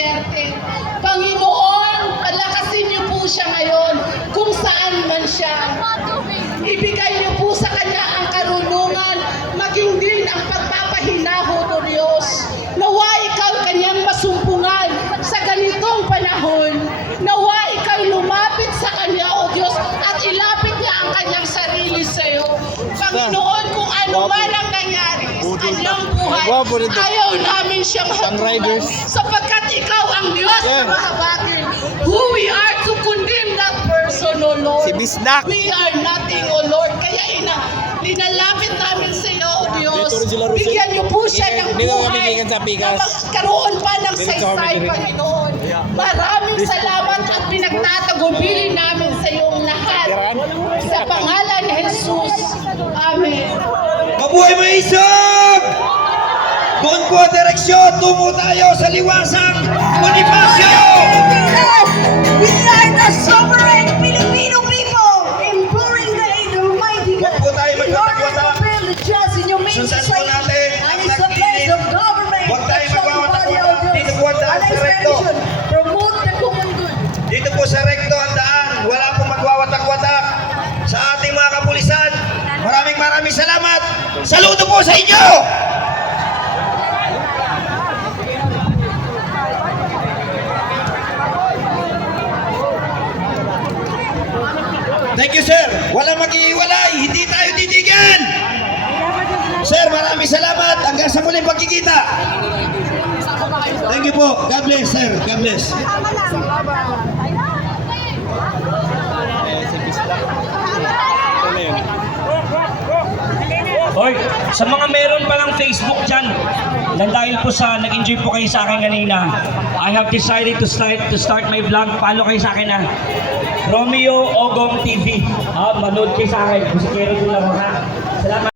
Duterte. Panginoon, palakasin niyo po siya ngayon kung saan man siya. Ibigay niyo po sa kanya ang karunungan, maging din ang pagpapahinahon, O Diyos. Nawa ikaw kanyang masumpungan sa ganitong panahon. Nawa ikaw lumapit sa kanya, O Diyos, at ilapit niya ang kanyang sarili sa iyo. Panginoon, kung ano man ang nangyari sa kanyang buhay, ayaw namin siyang hatulan sapagkat ikaw ang Diyos na mahabagin. Who we are to condemn that person, O Lord. Si Bisnak. We are nothing, O Lord. Kaya linalapit namin sa iyo, O Diyos. Bigyan niyo po siya ng buhay na magkaroon pa ng saysay, Panginoon. Maraming salamat at pinagtatagubilin namin sa iyong lahat. Sa pangalan ni Jesus. Amen. Mabuhay mga isog! Doon po ang direksyon, tungo tayo sa liwasang Bonifacio! We are the sovereign Filipino people, imploring the aid of Almighty God. Huwag po tayo In order to magpapagwata. build the trust in your main Sundan po society natin and ang its the place of government. Huwag tayo Action magwawatak-watak. body of Diyos. Dito po ang daan sa rekto. Promote the common good. Dito po sa rekto ang daan, wala pong magwawatak-watak. Sa ating mga kapulisan, maraming salamat. Saludo po sa inyo! Thank you, sir. Walang mag-iiwalay. Hindi tayo titigan. Sir, maraming salamat. Hanggang sa muling pagkikita. Thank you po. God bless, sir. God bless. Hoy, sa mga meron palang Facebook dyan, dahil po sa nag-enjoy po kayo sa akin kanina, I have decided to start my vlog. Follow kayo sa akin na Romeo Ogong TV. Manood kayo sa akin. Kung si Kero din lang ha. Salamat.